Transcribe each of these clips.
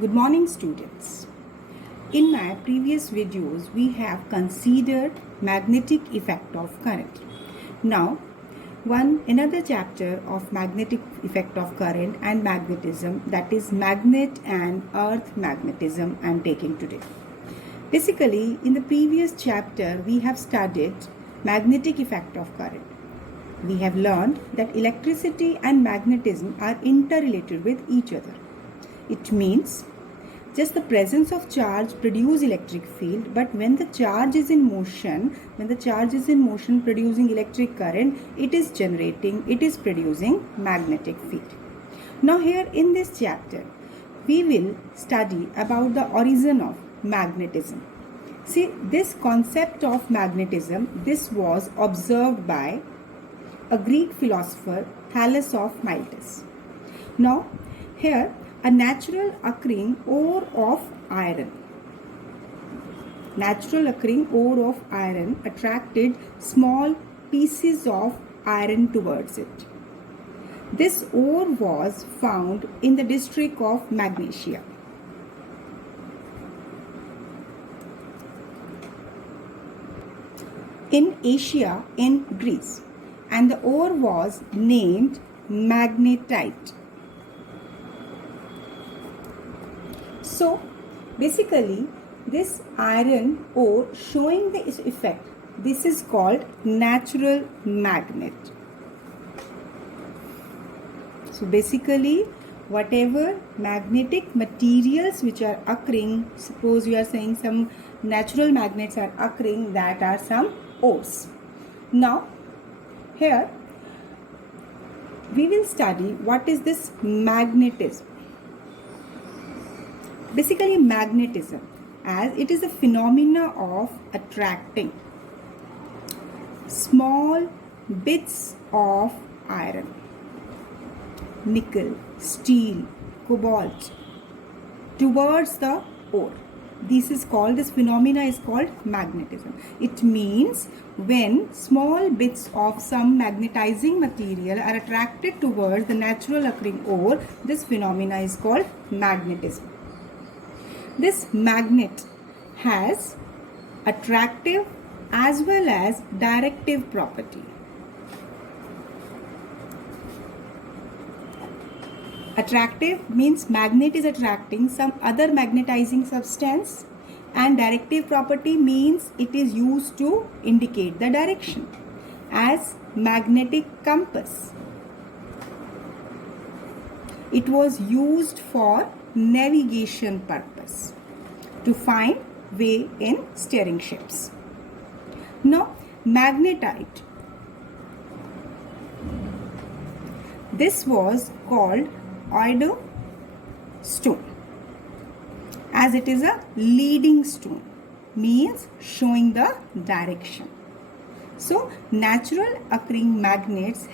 Good morning, students. In my previous videos, we have considered magnetic effect of current. Now, another chapter of magnetic effect of current and magnetism, that is magnet and earth magnetism, I am taking today. Basically, in the previous chapter, we have studied magnetic effect of current. We have learned that electricity and magnetism are interrelated with each other. It means just the presence of charge produce electric field, but when the charge is in motion, producing electric current, it is producing magnetic field. Now here in this chapter, we will study about the origin of magnetism. See, this concept of magnetism, this was observed by a Greek philosopher, Thales of Miletus. Now, here a natural occurring ore of iron attracted small pieces of iron towards it. This ore was found in the district of Magnesia. In Asia, in Greece, and the ore was named magnetite. So basically this iron ore showing the effect, this is called natural magnet. So basically whatever magnetic materials which are occurring, suppose you are saying some natural magnets are occurring, that are some ores. Now here we will study what is this magnetism. Basically magnetism, as it is a phenomena of attracting small bits of iron, nickel, steel, cobalt towards the ore. This phenomena is called magnetism. It means when small bits of some magnetizing material are attracted towards the natural occurring ore, this phenomena is called magnetism. This magnet has attractive as well as directive property. Attractive means magnet is attracting some other magnetizing substance, and directive property means it is used to indicate the direction, as magnetic compass. It was used for navigation purpose to find way in steering ships. Now magnetite, this was called Eudo stone, as it is a leading stone, means showing the direction. So natural occurring magnets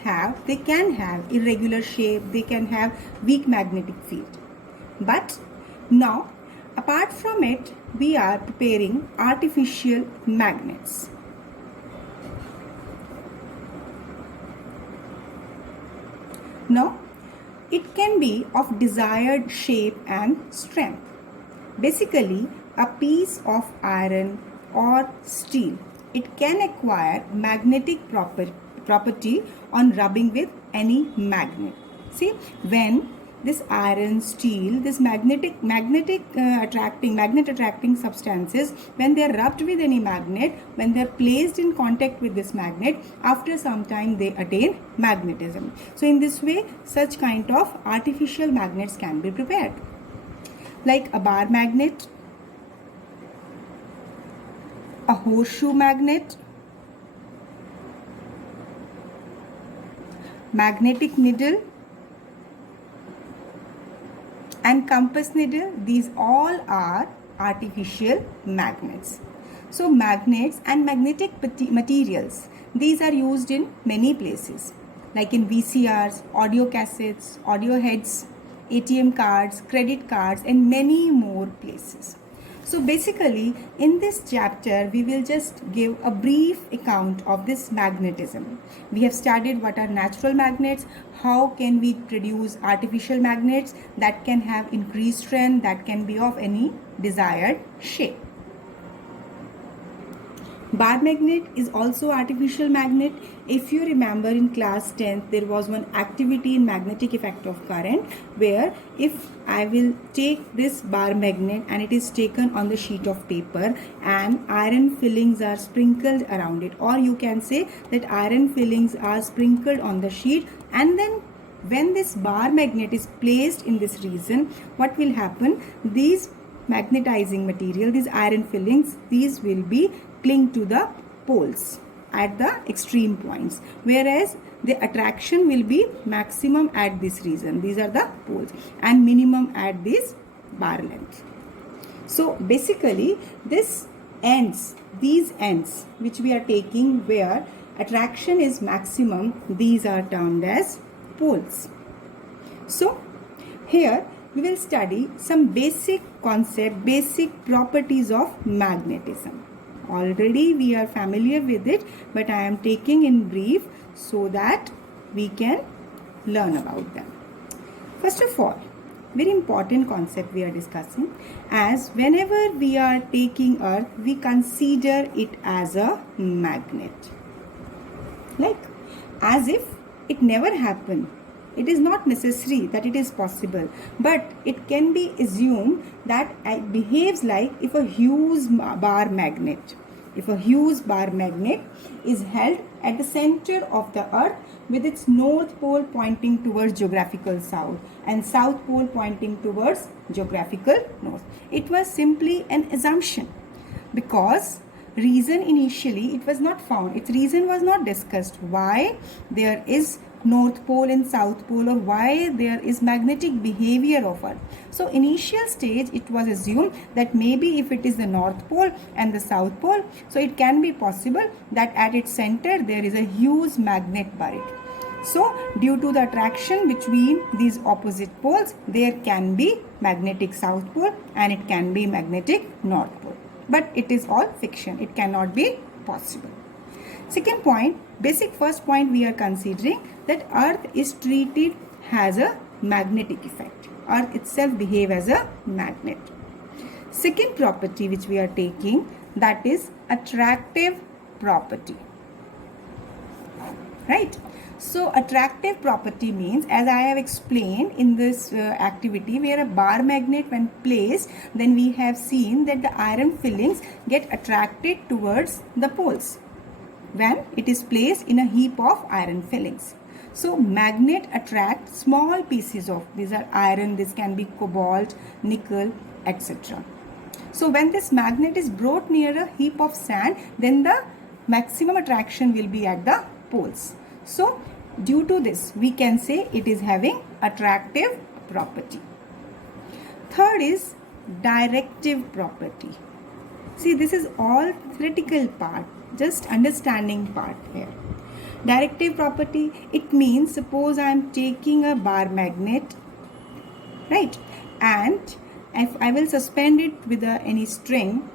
they can have irregular shape, they can have weak magnetic field. But now apart from it, we are preparing artificial magnets. Now it can be of desired shape and strength. Basically a piece of iron or steel, it can acquire magnetic property on rubbing with any magnet. See, when this iron, steel, this magnet attracting substances, when they are rubbed with any magnet, when they are placed in contact with this magnet, after some time they attain magnetism. So in this way, such kind of artificial magnets can be prepared, like a bar magnet, a horseshoe magnet, magnetic needle, and compass needle. These all are artificial magnets. So magnets and magnetic materials, these are used in many places, like in VCRs, audio cassettes, audio heads, ATM cards, credit cards, and many more places. So basically, in this chapter, we will just give a brief account of this magnetism. We have studied what are natural magnets, how can we produce artificial magnets that can have increased strength, that can be of any desired shape. Bar magnet is also artificial magnet. If you remember in class 10th, there was one activity in magnetic effect of current where if I will take this bar magnet and it is taken on the sheet of paper and iron fillings are sprinkled around it, or you can say that iron fillings are sprinkled on the sheet, and then when this bar magnet is placed in this region, what will happen? These magnetizing material, these iron fillings, these will be cling to the poles at the extreme points, whereas the attraction will be maximum at this region, these are the poles, and minimum at this bar length. So basically these ends which we are taking where attraction is maximum, these are termed as poles. So here we will study some basic concept, basic properties of magnetism. Already we are familiar with it, but I am taking in brief so that we can learn about them. First of all, very important concept we are discussing, as whenever we are taking earth, we consider it as a magnet. Like as if it never happened. It is not necessary that it is possible, but it can be assumed that it behaves like if a huge bar magnet is held at the center of the earth with its north pole pointing towards geographical south and south pole pointing towards geographical north. It was simply an assumption because reason initially it was not found. Its reason was not discussed. Why there is north pole and south pole, or why there is magnetic behavior of earth. So initial stage it was assumed that maybe if it is the north pole and the south pole, so it can be possible that at its center there is a huge magnet buried. So due to the attraction between these opposite poles, there can be magnetic south pole and it can be magnetic north pole, but it is all fiction. It cannot be possible. Second point, basic first point we are considering that earth is treated as a magnetic effect. Earth itself behave as a magnet. Second property which we are taking, that is attractive property. Right? So attractive property means, as I have explained in this activity, where a bar magnet when placed, then we have seen that the iron fillings get attracted towards the poles when it is placed in a heap of iron fillings. So magnet attracts small pieces of, these are iron, this can be cobalt, nickel, etc. So when this magnet is brought near a heap of sand, then the maximum attraction will be at the poles. So due to this, we can say it is having attractive property. Third is directive property. See, this is all theoretical part, just understanding part here. Directive property, it means suppose I am taking a bar magnet, right, and if I will suspend it with any string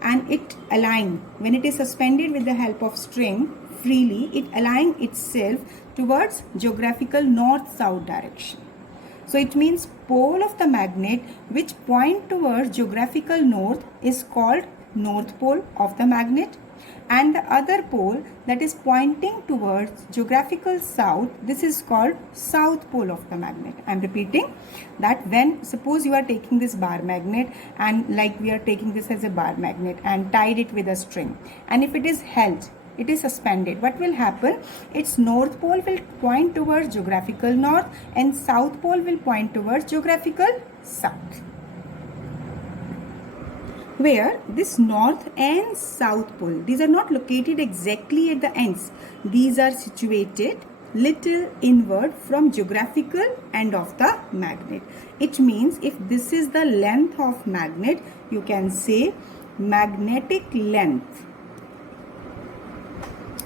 and it align, when it is suspended with the help of string freely, it align itself towards geographical north-south direction. So it means pole of the magnet which point towards geographical north is called north pole of the magnet, and the other pole that is pointing towards geographical south, this is called south pole of the magnet. I am repeating that when suppose you are taking this bar magnet and like we are taking this as a bar magnet and tied it with a string, and if it is held, it is suspended, what will happen? Its north pole will point towards geographical north and south pole will point towards geographical south. Where this north and south pole, these are not located exactly at the ends. These are situated little inward from geographical end of the magnet. It means if this is the length of magnet, you can say magnetic length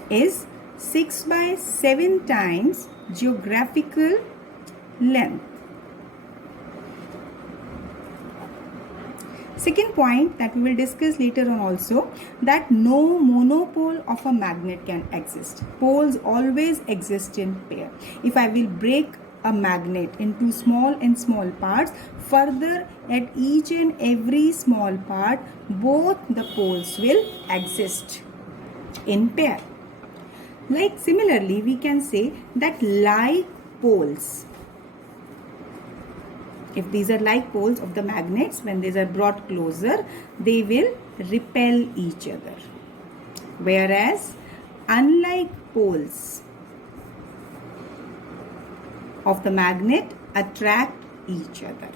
is 6 by 7 times geographical length. Second point that we will discuss later on also, that no monopole of a magnet can exist. Poles always exist in pair. If I will break a magnet into small and small parts, further at each and every small part, both the poles will exist in pair. Like similarly, we can say that like poles, if these are like poles of the magnets, when these are brought closer, they will repel each other. Whereas unlike poles of the magnet attract each other.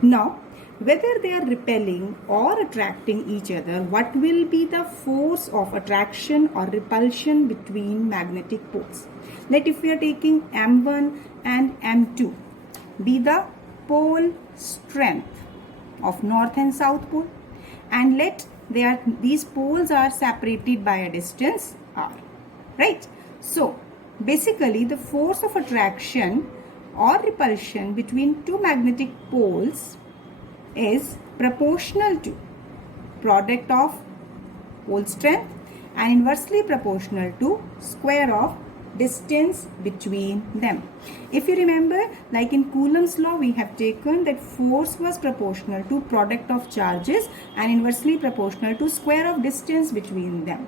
Now, whether they are repelling or attracting each other, what will be the force of attraction or repulsion between magnetic poles? Let if we are taking M1 and M2 be the pole strength of north and south pole, and let these poles are separated by a distance r, right? So basically the force of attraction or repulsion between two magnetic poles is proportional to product of pole strength and inversely proportional to square of distance between them. If you remember, like in Coulomb's law, we have taken that force was proportional to product of charges and inversely proportional to square of distance between them.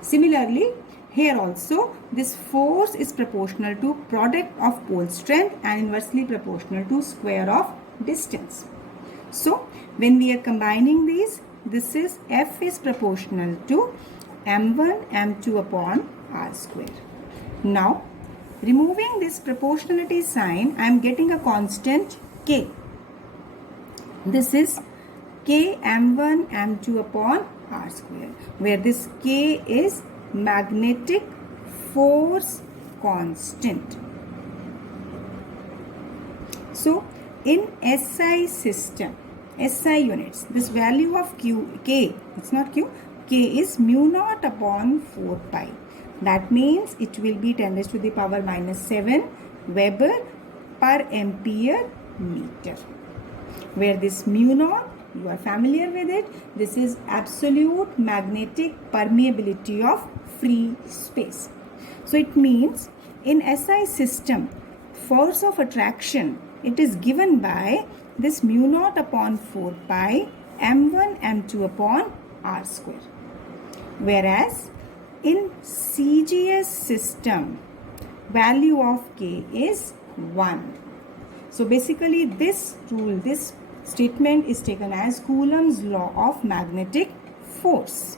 Similarly, here also this force is proportional to product of pole strength and inversely proportional to square of distance. So when we are combining these, this is F is proportional to M1 M2 upon R square. Now, removing this proportionality sign, I am getting a constant K. This is K M1 M2 upon R square, where this K is magnetic force constant. So, in SI system, SI units, this value of K, it's not Q, K is mu naught upon 4 pi. That means it will be 10 raised to the power minus 7 Weber per ampere meter. Where this mu naught, you are familiar with it, this is absolute magnetic permeability of free space. So it means in SI system, force of attraction, it is given by this mu naught upon 4 pi M1 M2 upon R square. Whereas in CGS system, value of K is 1. So basically this rule, this statement is taken as Coulomb's law of magnetic force.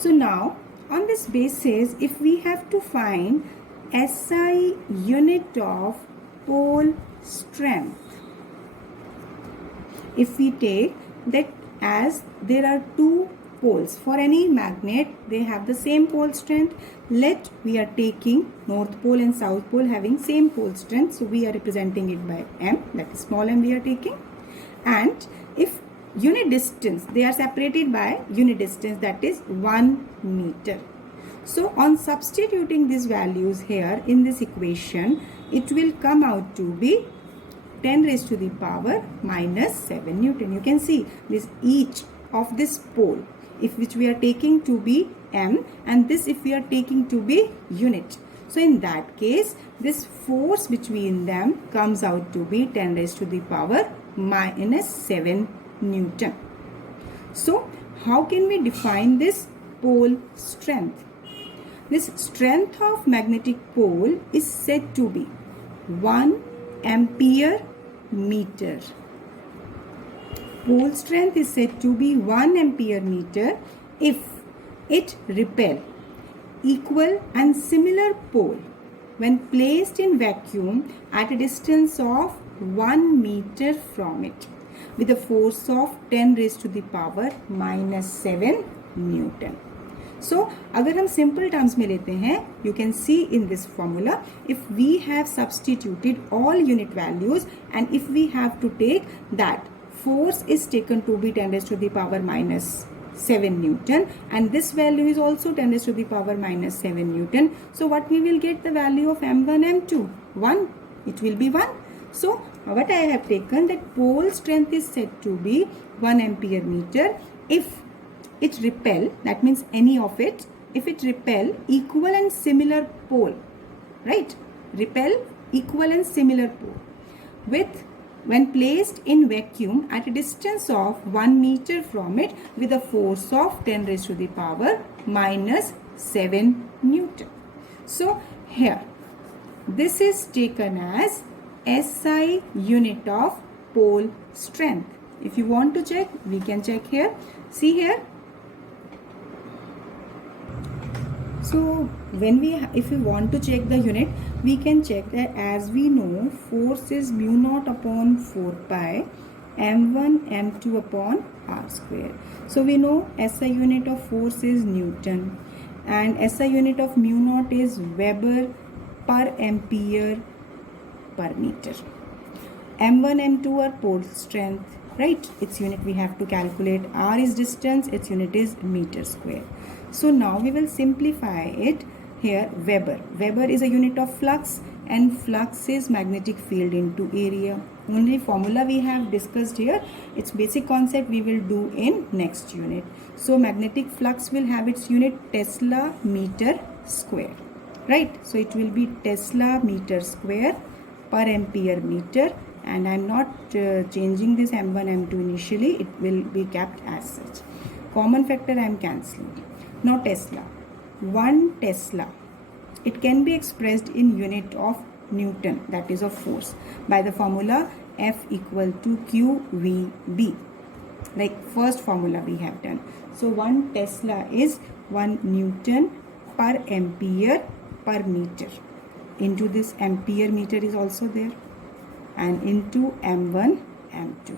So now on this basis, if we have to find SI unit of pole strength, if we take that as there are two poles for any magnet, they have the same pole strength. Let we are taking north pole and south pole having same pole strength, so we are representing it by M, that is small m we are taking. And if unit distance, they are separated by unit distance, that is 1 meter. So on substituting these values here in this equation, it will come out to be 10 raised to the power minus 7 Newton. You can see this each of this pole, if which we are taking to be M, and this if we are taking to be unit. So in that case, this force between them comes out to be 10 raised to the power minus 7 Newton. So how can we define this pole strength? This strength of magnetic pole is said to be 1 ampere meter. Pole strength is said to be 1 ampere meter if it repel equal and similar pole when placed in vacuum at a distance of 1 meter from it with a force of 10 raised to the power minus 7 Newton. So अगर हम simple terms में लेते हैं, you can see in this formula, if we have substituted all unit values and if we have to take that force is taken to be 10 raised to the power minus 7 Newton, and this value is also 10 raised to the power minus 7 Newton. So what we will get the value of M1, M2? 1. It will be 1. So what I have taken, that pole strength is said to be 1 ampere meter if it repel, that means any of it, if it repel equal and similar pole, right? Repel equal and similar pole with, when placed in vacuum at a distance of 1 meter from it with a force of 10 raised to the power minus 7 Newton. So here this is taken as SI unit of pole strength. If you want to check, we can check here. See here. So if we want to check the unit, we can check that, as we know, force is mu naught upon 4 pi m1 m2 upon r square. So we know SI unit of force is Newton and SI unit of mu naught is Weber per ampere per meter. M1 M2 are pole strength, right? Its unit we have to calculate. R is distance, its unit is meter square. So now we will simplify it. Here Weber. Weber is a unit of flux and flux is magnetic field into area. Only formula we have discussed here. Its basic concept we will do in next unit. So magnetic flux will have its unit Tesla meter square, right? So it will be Tesla meter square per ampere meter, and I am not changing this M1 M2 initially. It will be kept as such. Common factor I am cancelling. Now Tesla. 1 Tesla, it can be expressed in unit of Newton, that is of force, by the formula F equal to QVB, like first formula we have done. So 1 Tesla is 1 Newton per ampere per meter. Into this ampere meter is also there, and into M1 M2,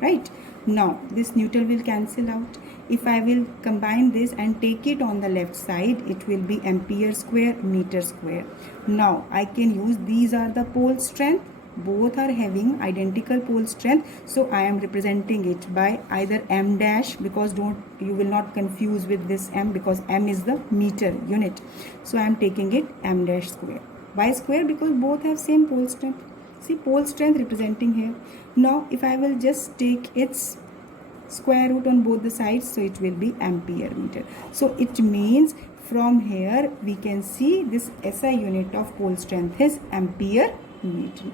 right? Now this Newton will cancel out. If I will combine this and take it on the left side, it will be ampere square meter square. Now I can use, these are the pole strength, both are having identical pole strength, so I am representing it by either M dash, because you will not confuse with this M, because M is the meter unit. So I am taking it M dash square. Why square? Because both have same pole strength. See, pole strength representing here. Now if I will just take its square root on both the sides, so it will be ampere meter. So it means from here we can see this SI unit of pole strength is ampere meter.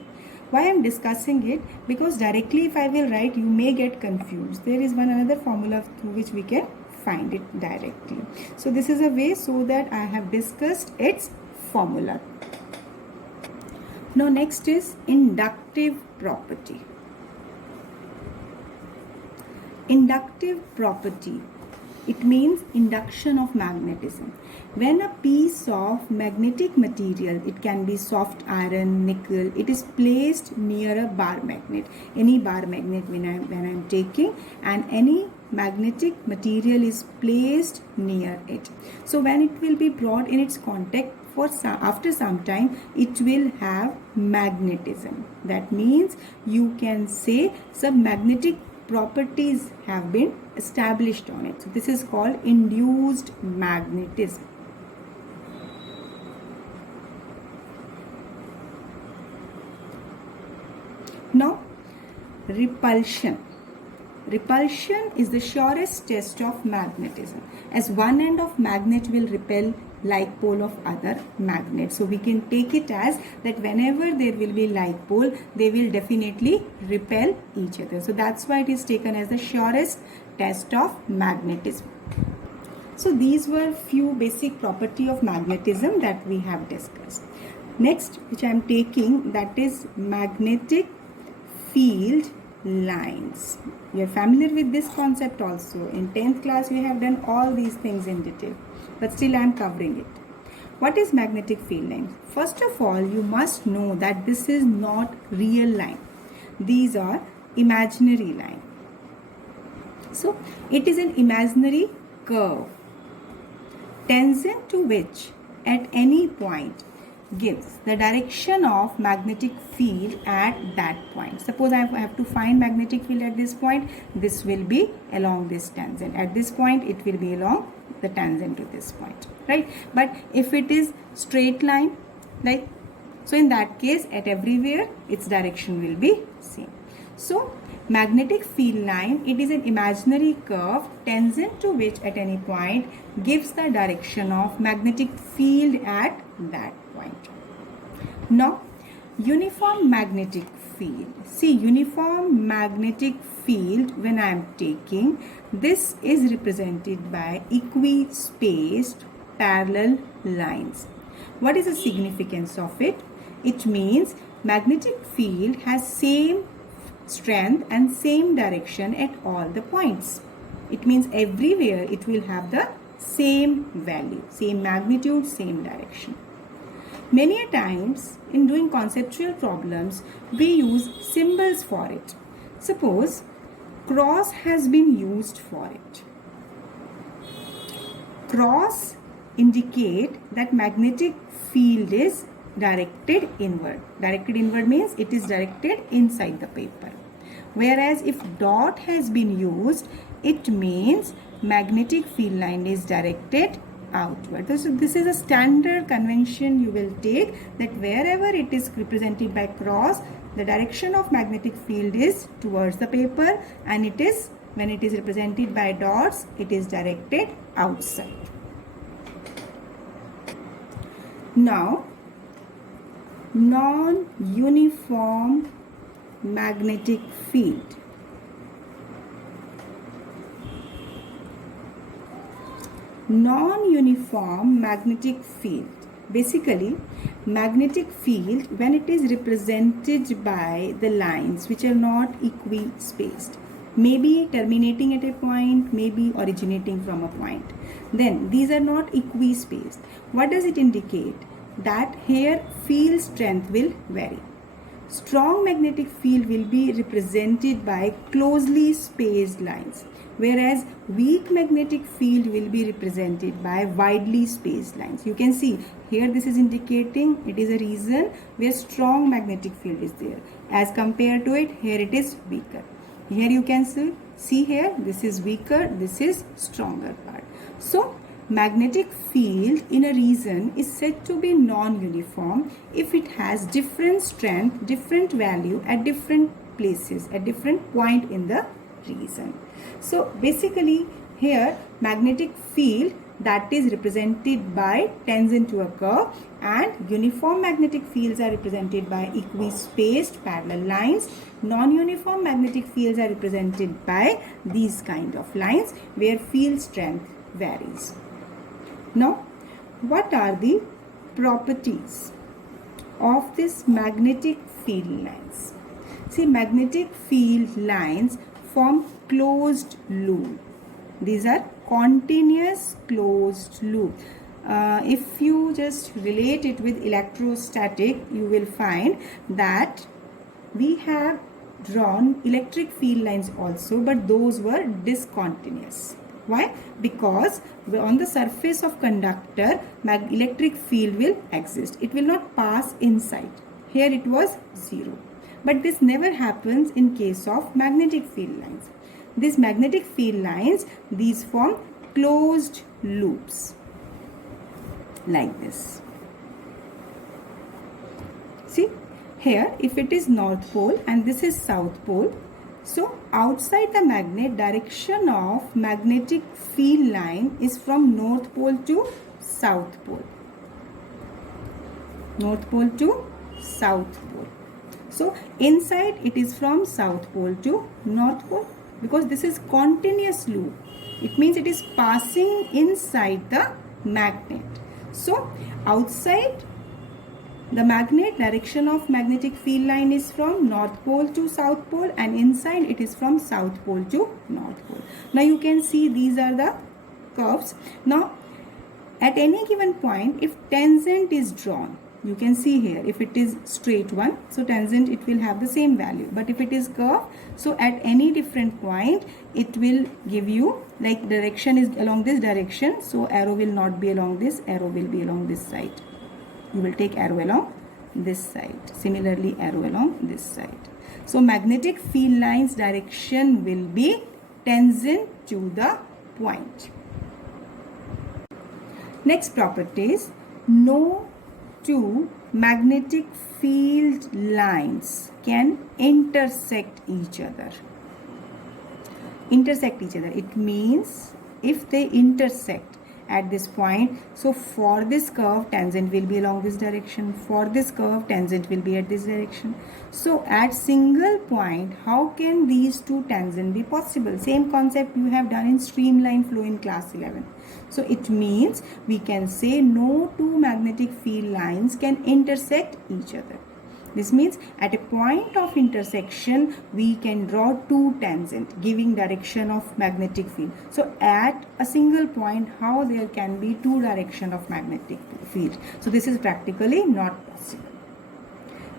Why I am discussing it? Because directly if I will write, you may get confused. There is one another formula through which we can find it directly. So this is a way so that I have discussed its formula. Now next is inductive property. Inductive property, it means induction of magnetism. When a piece of magnetic material, it can be soft iron, nickel, it is placed near a bar magnet, any bar magnet when I am taking, and any magnetic material is placed near it. So when it will be brought in its contact, after some time it will have magnetism. That means you can say some magnetic properties have been established on it. So this is called induced magnetism. Now repulsion. Repulsion is the surest test of magnetism, as one end of magnet will repel like pole of other magnet. So we can take it as that whenever there will be like pole, they will definitely repel each other. So that's why it is taken as the surest test of magnetism. So these were few basic property of magnetism that we have discussed. Next, which I am taking, that is magnetic field lines. You are familiar with this concept also. In 10th class we have done all these things in detail, but still I am covering it. What is magnetic field lines? First of all, you must know that this is not real line. These are imaginary line. So it is an imaginary curve tangent to which at any point gives the direction of magnetic field at that point. Suppose I have to find magnetic field at this point, this will be along this tangent. At this point, it will be along the tangent to this point, right? But if it is straight line, like, so in that case, at everywhere, its direction will be same. So, magnetic field line, it is an imaginary curve tangent to which at any point gives the direction of magnetic field at that point. Now, uniform magnetic field. See, uniform magnetic field, when I am taking, this is represented by equispaced parallel lines. What is the significance of it? It means magnetic field has same strength and same direction at all the points. It means everywhere it will have the same value, same magnitude, same direction. Many a times in doing conceptual problems, we use symbols for it. Suppose cross has been used for it. Cross indicate that magnetic field is directed inward. Directed inward means it is directed inside the paper. Whereas if dot has been used, it means magnetic field line is directed outward. So this is a standard convention you will take, that wherever it is represented by cross, the direction of magnetic field is towards the paper, and it is, when it is represented by dots, it is directed outside. Now, non-uniform magnetic field. Non-uniform magnetic field. Basically, magnetic field when it is represented by the lines which are not equispaced, maybe terminating at a point, maybe originating from a point, then these are not equispaced. What does it indicate? That here field strength will vary. Strong magnetic field will be represented by closely spaced lines, whereas weak magnetic field will be represented by widely spaced lines. You can see here this is indicating it is a region where strong magnetic field is there. As compared to it, here it is weaker. Here you can see here this is weaker, this is stronger part. So magnetic field in a region is said to be non-uniform if it has different strength, different value at different places, at different point in the region. So basically here magnetic field that is represented by tangent to a curve, and uniform magnetic fields are represented by equispaced parallel lines. Non-uniform magnetic fields are represented by these kind of lines where field strength varies. Now, what are the properties of this magnetic field lines? See, magnetic field lines form closed loop. These are continuous closed loop. If you just relate it with electrostatic, you will find that we have drawn electric field lines also, but those were discontinuous. Why? Because on the surface of conductor, electric field will exist. It will not pass inside. Here it was 0. But this never happens in case of magnetic field lines. These magnetic field lines, these form closed loops like this. See, here if it is North Pole and this is South Pole, so outside the magnet, direction of magnetic field line is from North Pole to South Pole. North Pole to South Pole. So inside it is from South Pole to North Pole, because this is continuous loop. It means it is passing inside the magnet. So outside the magnet, direction of magnetic field line is from North Pole to South Pole, and inside it is from South Pole to North Pole. Now you can see these are the curves. Now at any given point, if tangent is drawn, you can see here if it is straight one, so tangent it will have the same value. But if it is curved, so at any different point it will give you, like direction is along this direction, so arrow will not be along this, arrow will be along this side. you will take arrow along this side. Similarly, arrow along this side. So magnetic field lines direction will be tangent to the point. Next property is no two magnetic field lines can intersect each other. Intersect each other. It means if they intersect at this point, so for this curve tangent will be along this direction, for this curve tangent will be at this direction. So at single point, how can these two tangents be possible? Same concept you have done in streamline flow in class 11. So it means we can say no two magnetic field lines can intersect each other. This means at a point of intersection, we can draw two tangents giving direction of magnetic field. So at a single point, how there can be two direction of magnetic field? So this is practically not possible.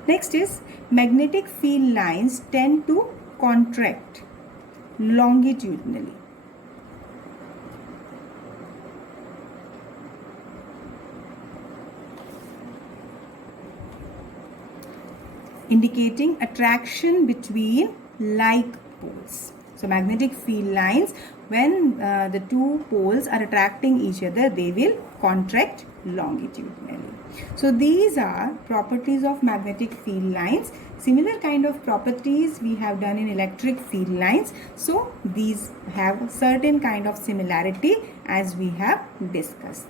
Next is magnetic field lines tend to contract longitudinally. Indicating attraction between like poles. So magnetic field lines, when the two poles are attracting each other, they will contract longitudinally. So these are properties of magnetic field lines. Similar kind of properties we have done in electric field lines. So these have certain kind of similarity as we have discussed.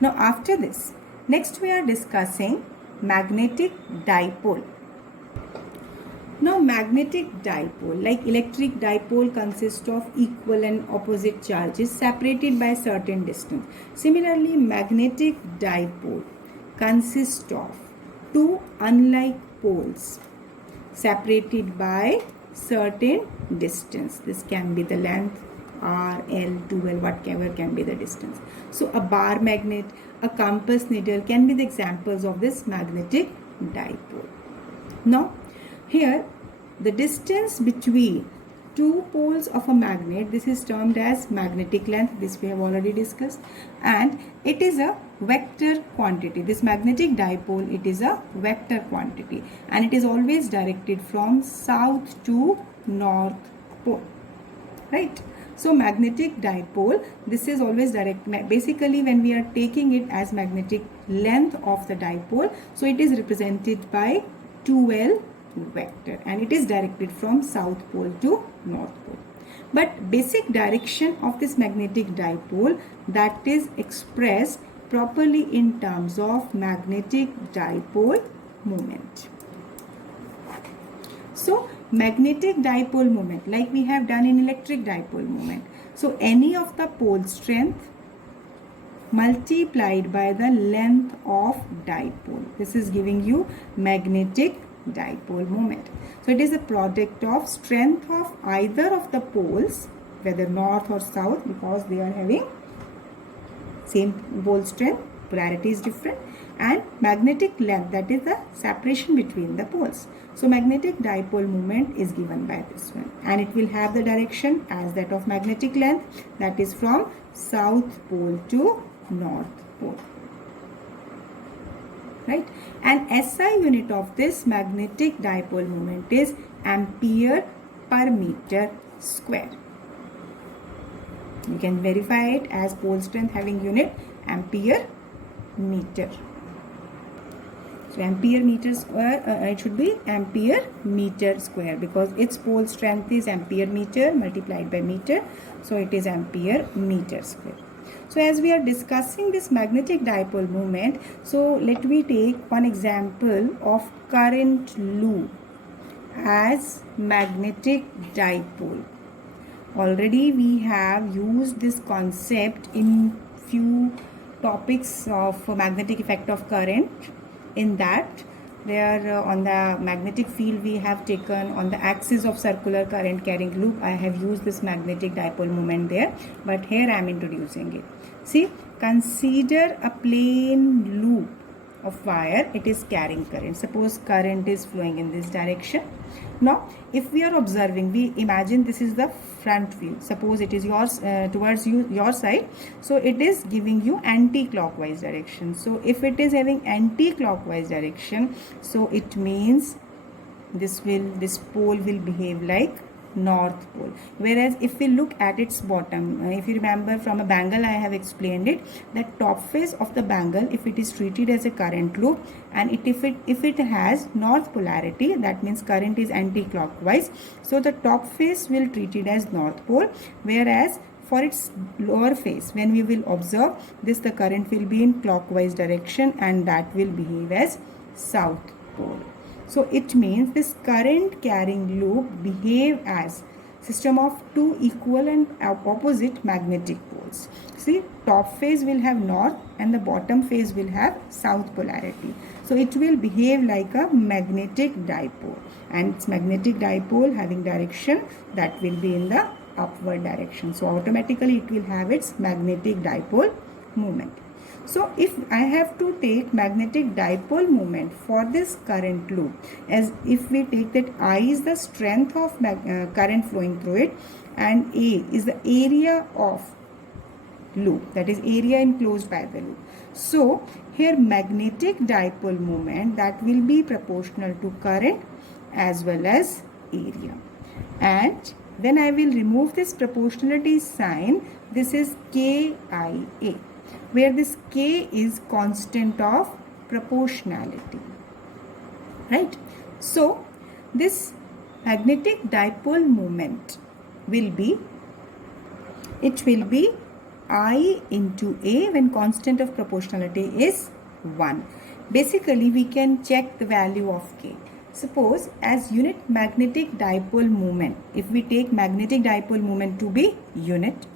Now after this, next we are discussing magnetic dipole. Now magnetic dipole, like electric dipole, consists of equal and opposite charges separated by certain distance. Similarly, magnetic dipole consists of two unlike poles separated by certain distance. This can be the length R, L, 2L, whatever can be the distance. So a bar magnet, a compass needle can be the examples of this magnetic dipole. Now here, the distance between two poles of a magnet, this is termed as magnetic length. This we have already discussed, and it is a vector quantity. This magnetic dipole, it is a vector quantity, and it is always directed from south to north pole, right? So magnetic dipole, this is always direct. Basically, when we are taking it as magnetic length of the dipole, so it is represented by 2L vector, and it is directed from south pole to north pole. But basic direction of this magnetic dipole, that is expressed properly in terms of magnetic dipole moment. So magnetic dipole moment, like we have done in electric dipole moment, so any of the pole strength multiplied by the length of dipole, this is giving you magnetic dipole moment. So it is a product of strength of either of the poles, whether north or south, because they are having same pole strength, polarity is different, and magnetic length, that is the separation between the poles. So magnetic dipole moment is given by this one, and it will have the direction as that of magnetic length, that is from south pole to north pole, right? And SI unit of this magnetic dipole moment is ampere per meter square. You can verify it as pole strength having unit ampere meter. So ampere meter square, it should be ampere meter square, because its pole strength is ampere meter multiplied by meter. So it is ampere meter square. So as we are discussing this magnetic dipole moment, so let me take one example of current loop as magnetic dipole. Already we have used this concept in few topics of magnetic effect of current. In that, there on the magnetic field we have taken on the axis of circular current carrying loop, I have used this magnetic dipole moment there, but here I am introducing it. See, consider a plane loop of wire, it is carrying current. Suppose current is flowing in this direction. Now if we are observing, we imagine this is the front view. Suppose it is yours towards your side, so it is giving you anti-clockwise direction. So if it is having anti-clockwise direction, so it means this pole will behave like north pole. Whereas if we look at its bottom, if you remember from a bangle, I have explained it, that top face of the bangle, if it is treated as a current loop, and if it has north polarity, that means current is anti-clockwise, so the top face will treat it as north pole. Whereas for its lower face, when we will observe this, the current will be in clockwise direction, and that will behave as south pole. So it means this current carrying loop behave as system of two equal and opposite magnetic poles. See, top phase will have north and the bottom phase will have south polarity. So it will behave like a magnetic dipole, and its magnetic dipole having direction that will be in the upward direction. So automatically it will have its magnetic dipole moment. So if I have to take magnetic dipole moment for this current loop, as if we take that I is the strength of current flowing through it, and A is the area of loop, that is area enclosed by the loop. So here magnetic dipole moment, that will be proportional to current as well as area. And when I will remove this proportionality sign, this is KIA, where this K is constant of proportionality, right? So this magnetic dipole moment will be, it will be I into A when constant of proportionality is 1. Basically we can check the value of K. Suppose as unit magnetic dipole moment, if we take magnetic dipole moment to be unit,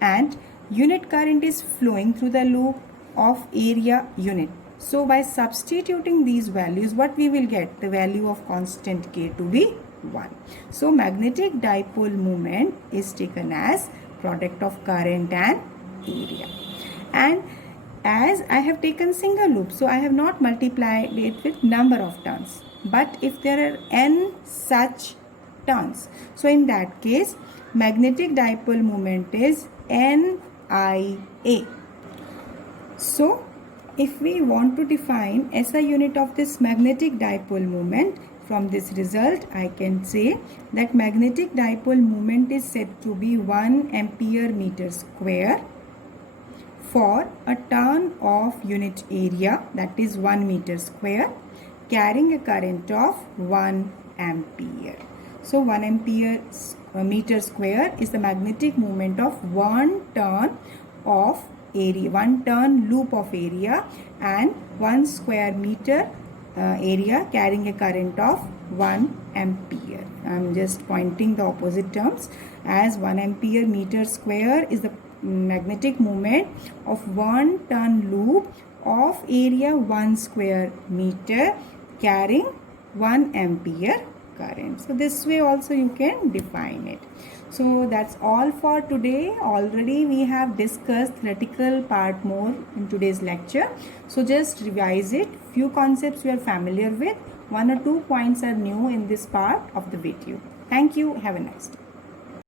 and unit current is flowing through the loop of area unit. So by substituting these values, what we will get? The value of constant K to be 1. So magnetic dipole moment is taken as product of current and area. And as I have taken single loop, so I have not multiplied it with number of turns. But if there are n such turns, so in that case magnetic dipole moment is NIA. So if we want to define SI unit of this magnetic dipole moment, from this result I can say that magnetic dipole moment is said to be 1 ampere meter square for a turn of unit area, that is 1 meter square, carrying a current of 1 ampere. So 1 ampere meter square is the magnetic moment of one turn of area, one turn loop of area, and 1 square meter area carrying a current of 1 ampere. I am just pointing the opposite terms, as 1 ampere meter square is the magnetic moment of one turn loop of area 1 square meter carrying 1 ampere current. So this way also you can define it. So that's all for today. Already we have discussed theoretical part more in today's lecture. So just revise it. Few concepts you are familiar with. 1 or 2 points are new in this part of the video. Thank you. Have a nice day.